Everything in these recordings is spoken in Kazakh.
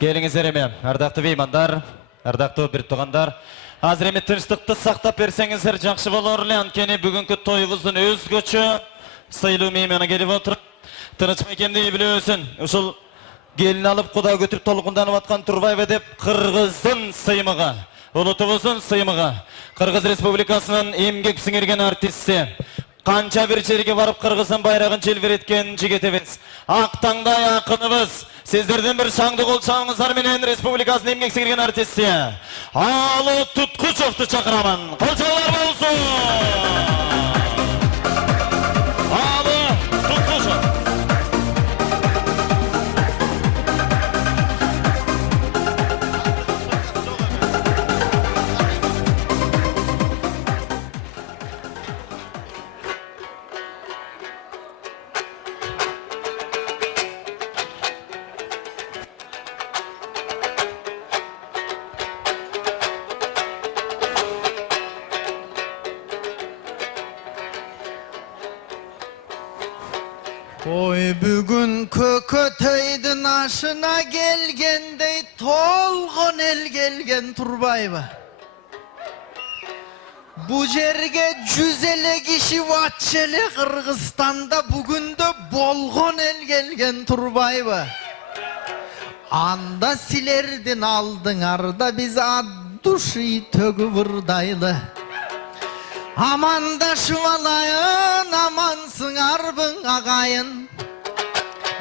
Келіңіздер емен, ардақты беймандар, ардақты бір туғандар. Азыр еме тыныштықты сақтап берсеңіздер жақшы болар эле, анткени бүгүнкү тойыбыздын өзгөчө сыйлуу мейманы келип отуруп. Тыныч мекенди билүүсүн, ушул келин алып куда көтүрүп толкунданып аткан Турбаева деп кыргыздын сыймыгы, улутубуздун сыймыгы, Кыргыз Республикасынын эмгек сиңирген артисти, канча бир жерге барып Кыргыздын байрагын желбиреткен жигитибиз, ак таңдай акыныбыз, сиздерден бир шаңды кол чаңыңыздар менен республикасынын эмгек сиңирген артисти Алы Туткучовду чакырамын. Колчолор болсун. Алы Туткучов. Ой, бүгін көкөтөйдүн ашына келгендей толгон эл келген Турбаева. Бу жерге 100 киши батчу эле Кыргызстанда бүгүндө болгон эл келген Турбаева. Анда силердин алдыңарда биз ат души төгүп ырдайлы. Амандашып алайын, амансыңарбың агайын.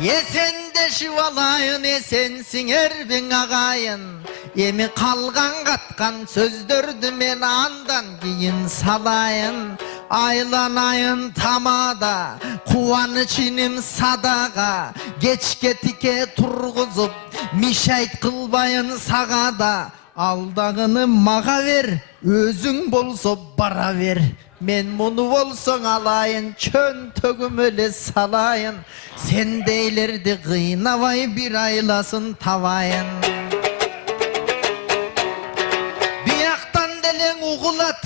Эсендешип алайын, эсенсиңербиң агайын. Эми калган каткан сөздөрдү мен андан кийин салайын. Айланайын тамада, кубанычым садага. Кечке тике тургузуп, мишайт кылбайын сагада. Алдагыны мага бер, өзүң болсо бара бер. Мен муну болсоң алайын, чөнтөгүм эле салайын. Сендейлерди кыйнабай бир айласын табайын. Бияктан делең угулат,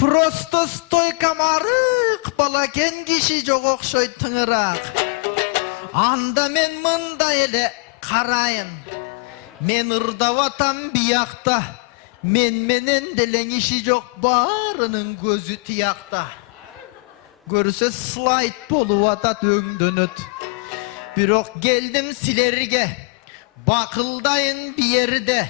просто стойкам арык, балакен киши жок окшойт тыңыраак. Анда мен мындай эле карайын. Мен ырдап атам биякта, мен менен делең иши жок, баарынын көзү тиякта. Көрсө слайд болуп атат, өңдөнөт. Бирок келдим силерге, бакылдайын биерде.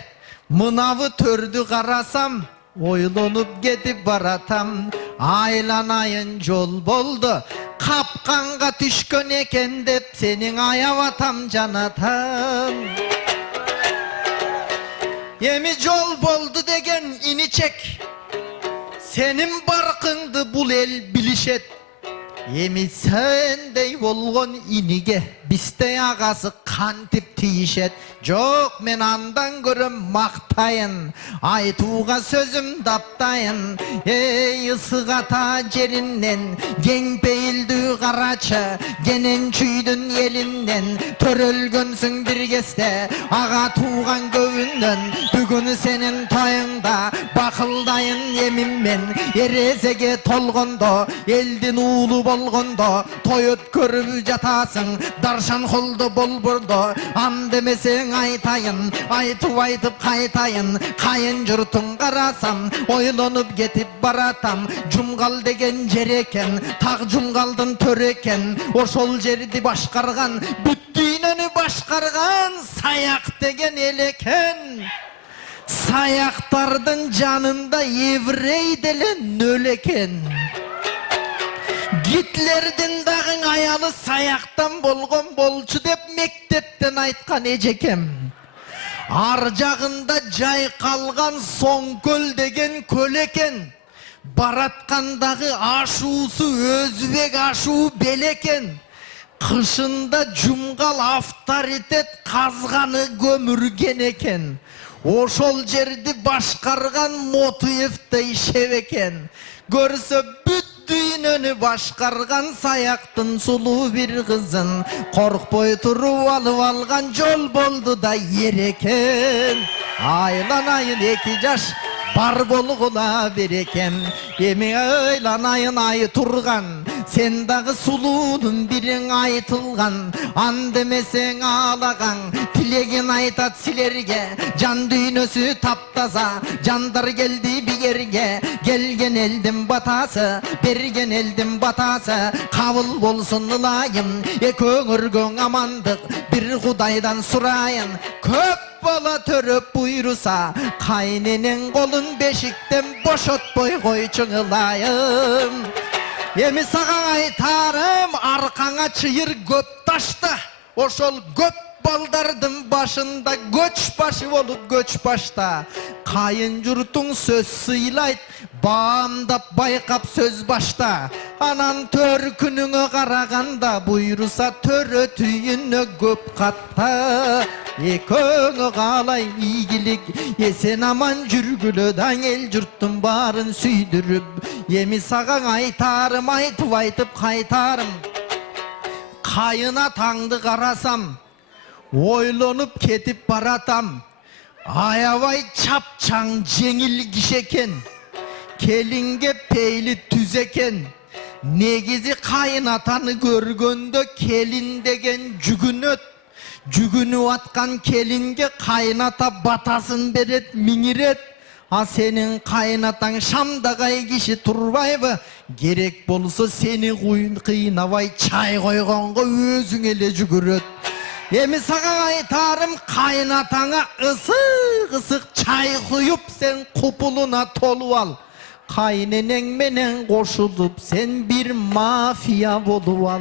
Мынабы төрдү карасам, ойлонуп кетип баратам. Айланайын жол болду, капканга түшкөн экен деп сенин аяб атам жанатам. Эми жол болду деген иничек, сенин баркыңды бул эл билишет. Эми сендей болгон иниге бизде агасы кантип тийишет. Жок, мен андан көрөм мактайын, айтууга сөзүм таптайын. Эй ысык ата жеринен, кең пейилдүү карачы, кенен чүйдүн элинен. Төрөлгөнсүң бир кезде, ага тууган көбүндөн. Бүгүн сенин тоюңда, бакылдайын эмим мен. Эрезеге толгондо, элдин уулу болгондо, той өткөрүп жатасың, даршан холдо болбордо. Андемесең айтайын, айтып кайтайын. Кайын журтун карасам, ойлонуп кетип баратам. Жумгал деген жер экен, так жумгалдын төрү экен. Ошол жерди башкарган, бүт дүйнөнү башкарган Саяк деген эл экен. Саяктардын жанында еврей деле нөл экен. Гитлердин дагы аялы Саяктан болгон болчу деп мектептен айткан эжекем. Ар жагында жайкалган Соңкөл деген көл экен. Бараткандагы ашуусу өзбек ашуу бел экен. Кышында жумгал авторитет казганы көмүрген экен. Ошол жерди башкарган Мотуевдей шеп экен. Көрсө бүт дүйнөнү башкарган Саяктын сулуу бир кызын коркпой туруп алып алган жол болду да ер экен. Айланайын 2 жаш бар болгула берекем. Эми ойланайын ай турган, сен дагы сулуунун бириң айтылган. Андемесең алагаң, aytat silerge, can düğünösü taptaza, canдар geldi bir yerge, gelgen eldim batası, bergen eldim batası, kabul bolsun ılayım, köngürgön amandık, bir Kudaydan surayın, köp bala törüp buyursa, kaynenen kolun beşikten boşotboy koy çıngılayım. Emi sağa aytarım, arkana çıyır göp taşta, oşol göp baldardım başında göç başı olup göç başta. Kayın jurtun söz sıylayt, bağımda baykap söz başta. Anan törkününe karaganda buyursa törö tüyünü göp katta. Ekönü kalay iyilik, yesen aman jürgülöden el jurttun barın süydürüp. Yemi sağa aytarım, aytıp aytıp kaytarım. Kayına tаңды karasam, oylanıp ketip baratam. Ayavay çapçaң жеңіл kişeken, kelinge peyli tüzeken. Negizi kayınatanı görgöndö kelin degen jügünöt. Jügünü atkan kelinge kaynata batasın beret miңiret. Ha senin kaynataң şamdagay kişi turbayбы? Gerek bolsa seni kıynabay çay koygonga özüň ele jügüröt. Emi sağa aytarım, kaynatana ısık ısık çay kuyup sen kupuluna tolup al. Kaynenen menen koşulup sen bir mafya bolup al.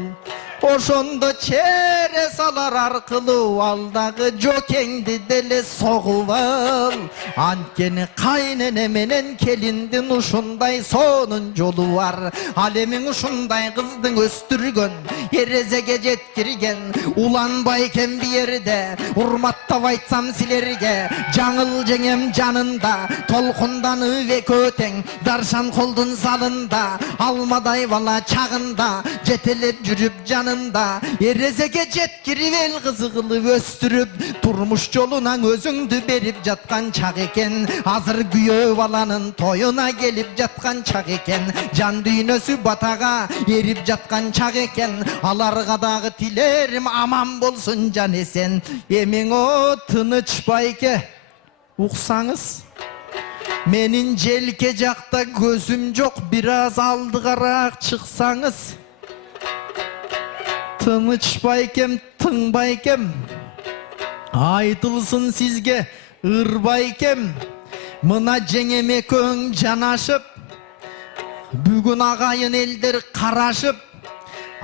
Oşonda çere salar arkılı aldağı jokeňdi dele soğup al. Antkeni kaynene menen kelindin uşunday sonun jolu var. Alemin uşunday kızdın östürgön, erezege jetkirgen. Ulanbayken bir yerde, urmattap aytsam silerge. Жаңыл жеңем janında, tolkundanı ve köteň. Darşan koldun salında, almaday vala çağında. Jetelep jürüp janında, erezege jetkirip el kızıgılıp östürüp. Turmuş joluna özüңdü berip jatkan çak eken. Hazır güyö balanın toyuna gelip jatkan çak eken. Jan düýnösü bataga erip jatkan çak eken. Alarga dagı tilerim aman bolsun jan esen. Emin o tıныç bayke, uksaňız. Menin jelke jakta gözüm jok, biraz aldıgarak çıksaňız. Tıныç baykem, tıң baykem, aytılsın sizge ır baykem. Mına jeňem ekөөň janaşıp, бүгүn agayın elder karaşıp.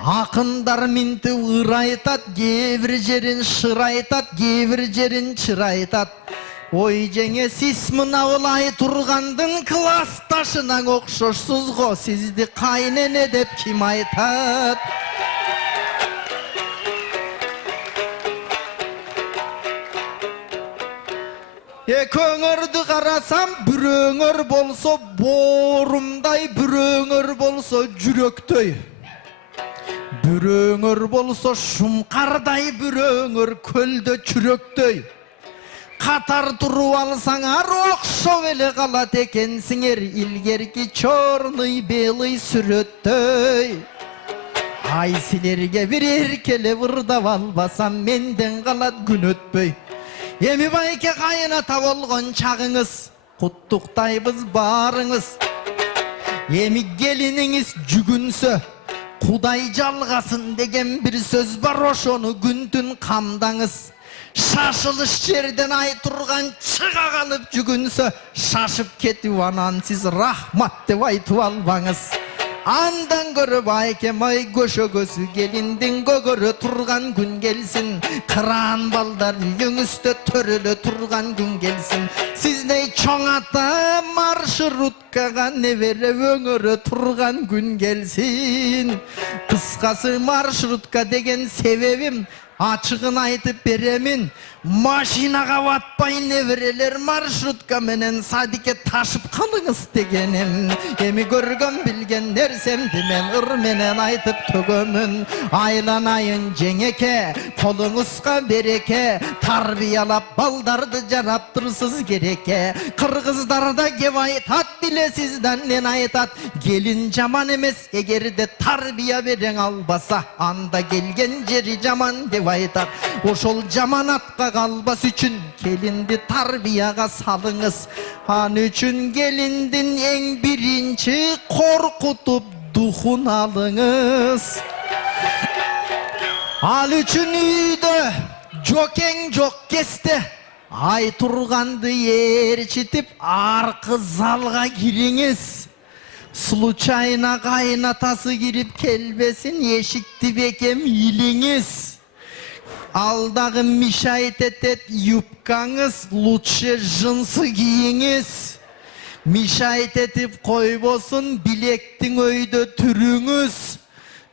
Akındar minti ır aytat, kebir jerin şır aytat, kebir jerin çır aytat. Oy jeňe siz mına olay turgandın klastaşınaň okşoşsuz go, sizdi kaynene dep kim aytat? Ekөөňördi karasam, büröňör bolsa borumday, büröňör bolsa jüröktöy. Büröňör bolsa şumkarday, büröňör kölde çüröktöy. Katar turup alsaňar okşop ele kalat ekensiňer, ilgerki çornuy belyy süröttöy. Ay silerge bir erkele vırdap albasam, menden kalat gün ötpöy. Emi bayke kaynata bolgon çağıňız, kuttuktaýbız barıňız. Emi geliniňiz jügünsö, Kuday jalgasın degen bir söz bar, oşonu güntün kamdaňız. Şaşılış жерden ay turgan çıga kalıp jügünsö, şaşıp ketip anan siz rahmat dep aytyp albaňız. Andan görüp aykem ay göşögösü gelindin gogörö turgan gün gelsin. Kıran baldar üýüňizde törölö turgan gün gelsin. Sizdey çoň ata marşrutkaga nebere öňörö turgan gün gelsin. Kıskası marşrutka degen sebebim açıgın aytıp beremin. Maşinaga batpay nevereler marşrutka menen sadike taşıp kalıňız degenim. Emi görgön bilgen nersemdi men ır menen aytıp tögömün. Aylanayın jeňeke, koluňuzga bereke, tarbiyalap baldardy jaraptırsyz gereke. Kırgızlarda kep aytat bile sizden men aytat. Gelin jaman emes egerde tarbiya bereň albasa, anda gelgen jeri jaman dep айтат. Ошол жаманатка калбас үчүн келинди тарбияга салыңыз. Ан үчүн келиндин эң биринчи коркутуп духун алыңыз. Ал үчүн үйдө жокең жок кесте ай турганды ээрчитип аркы залга кириңиз. Случайно кайнатасы кирип келбесин эшикти бекем илиңиз. Алдагы мешайт этет юбкаңыз лучше жынсы кийиңиз. Мешайт этип койбосун билектин өйдө түрүңүз.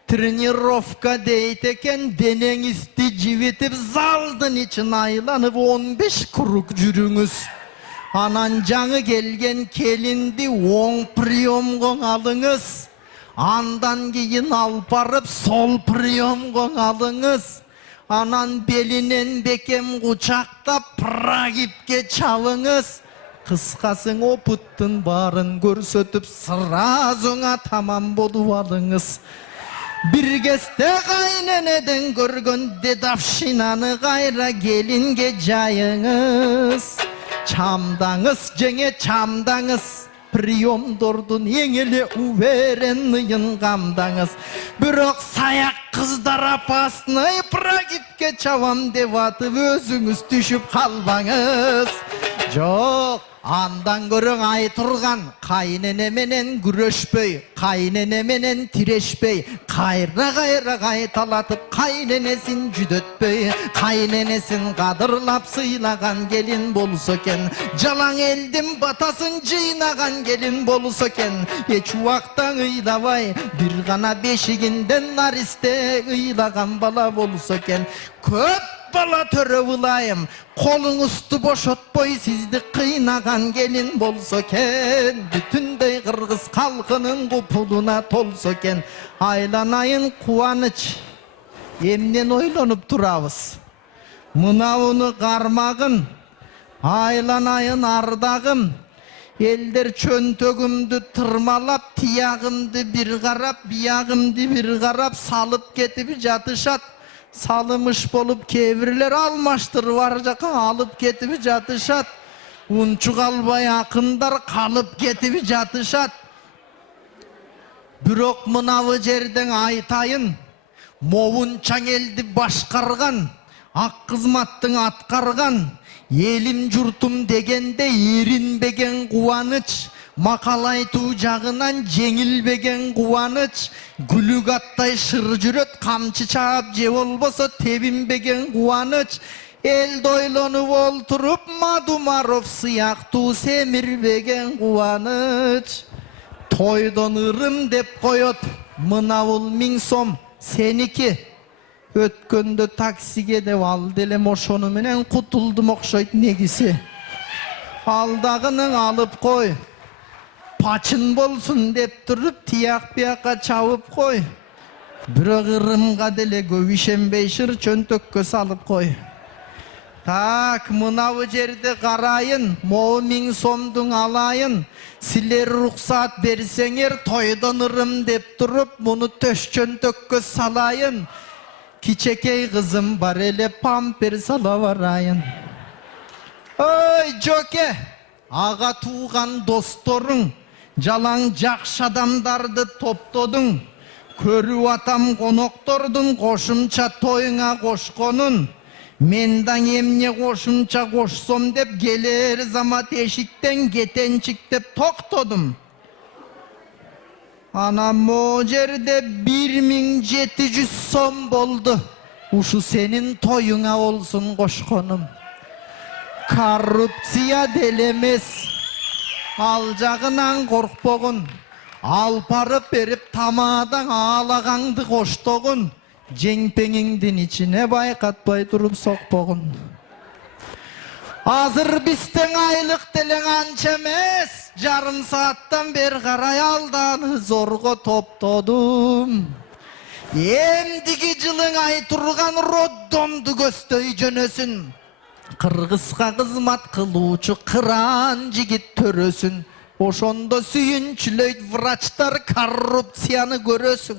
Тренировка дейт экен, денеңизди жибитип залдын ичин айланып 15 круг жүрүңүз. Анан жаңы келген келинди оң приемго алыңыз. Андан кийин алып барып сол приемго алыңыз. Анан белинен бекем кучактап прогибке чабыңыз. Кыскасын опыттын барын көрсөтүп сразуңа тамам болуп алыңыз. Bir кезде кайненеден көргөн дедавшинаны кайра келинге жайыңыз. Чамдаңыз жеңе чамдаңыз. Приемдордун эң эле уверенныйын камдаңыз. Бирок саяк кыздар опасный прогибке чабам деп атып өзүңүз түшүп калбаңыз. Жок, андан көрөң ай турган кайнене менен күрөшпөй, кайнене менен тирешпей, кайра кайталатып кайненесин жүдөтпөй, кайненесин кадырлап сыйлаган келин болсо экен, жалаң элдин батасын жыйнаган келин болсо экен, эч убакта ыйлабай бир гана бешигинден наристе ыйлаган бала болсо экен. Көп бала төрөп ылайым, колуңузду бошотпой сизди кыйнаган келин болсо экен, бүтүндөй кыргыз калкынын купулуна толсо экен. Айланайын кубаныч, эмнен ойлонуп турабыз? Мынауну кармагын, айланайын ардагым, элдер чөнтөгүмдү тырмалап, тиягымды бир карап, биягымды бир карап салып кетип жатышат. Салымыш болуп кебирлер алмаштырып ар жака алып кетип жатышат. Унчу калбай акындар калып кетип жатышат. Бирок мынабы жерден айтайын, моунчаң элди башкарган, ак кызматтың аткарган, элим журтум дегенде эринбеген кубаныч, макал айтуу жагынан жеңилбеген кубаныч, күлүк аттай шыр жүрөт, камчы чаап же болбосо тебинбеген кубаныч, элди ойлонуп олтуруп Мадумаров сыяктуу семирбеген кубаныч. Тойдон ырым деп коет, мынабул 1000 сом сеники. Өткөндө таксиге деп алды элем, ошону менен кутулдум окшойт негиси. Алдагынын алып кой, пачын болсун деп туруп тияк биякка чабып кой. Бирок ырымга деле көп ишенбей шыр чөнтөккө салып кой. Так, мынабы жерде карайын, могу 1000 сомдун алайын. Силер руксат берсеңер, тойдон ырым деп туруп, муну төш чөнтөккө салайын. Кичекей кызым бар эле, памперс ала барайын. Ой, жоке, ага тууган досторуң, жалаң жакшы адамдарды топтодуң. Көрүп атам коноктордун кошумча тоюңа кошконун. Мендан эмне кошумча кошсом деп келер замат эшиктен кетенчиктеп токтодум. Анан могу жерде 1700 сом болду. Ушу сенин тоюңа болсун кошконум. Коррупция деле эмес. Ал жагынан коркпогун. Алып барып берип тамадаң аалагаңды коштогун. Жеңпеңиңдин ичине байкатпай туруп сокпогун. Азыр биздин айлык делең анча эмес. Жарым сааттан бери карай алданы зорго топтодум. Эмдиги жылың ай турган роддомду көздөй жөнөсүн. Кыргызга кызмат кылуучу кыран жигит төрөсүн. Ошондо сүйүнчүлөйт врачтар, коррупцияны көрөсүң.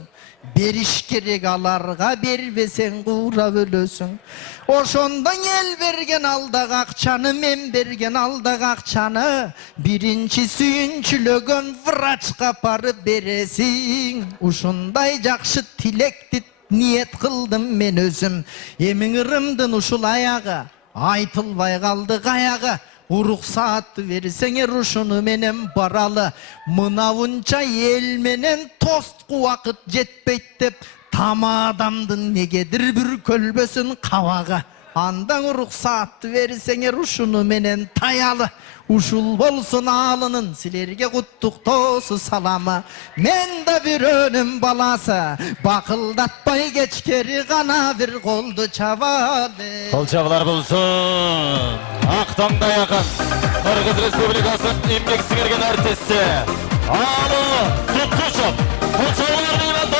Beriş gerek alarga berbesen kura bölösün. Oşondan el bergen aldak akçanı, men bergen aldak akçanı. Birinci sүйünçülögön vraçka parıp beresin. Uşunday jakşı tilekti niyet kıldım men özüm. Emin ırımdın uşul ayağı, aytılbay kaldı ayağı. Ruhsat verseňer uşunu menen baralı. Mınavunça el menen tostku vakıt jetpeyt dep tama adamdın negedir bir kölbösün kavağı. Andan ruhsat verseňer uşunu menen tayalı. Uşul bolsun alının silerge kuttuktosu salama. Men da bir önüm balası, bakıldatpay geçkeri gana bir koldu çavalı. Kol çavalar bulsun. Aktamda yakın. Kırgız Respublikası'nın imlik sinirgen artisti. Alı Tutkuşov. Kol çavalar Meyman'da.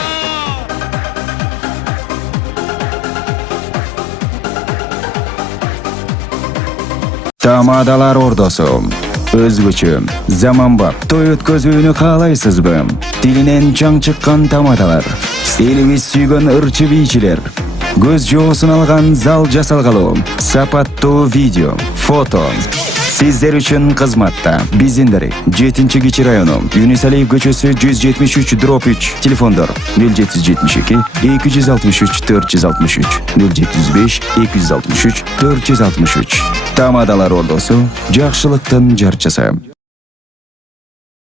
Tamadalar ordosu. Özgüçü, zamanbap, toy ötközүүnü kalaysızbı? Dilinen çaң çıkkan tamadalar. Elimiz süygön ırçı biyçiler. Göz joğusun algan zal jasalgalı. Sapattуу video, foto. Sizler üçün kızmatta. Bizindiri. 7-Keçi rayonu. Yunisaliyev köçösü 173/3. Telefondor 0772 263 463 075 263 463. Tamadalar ordosu, jakşılıktın jarçысы.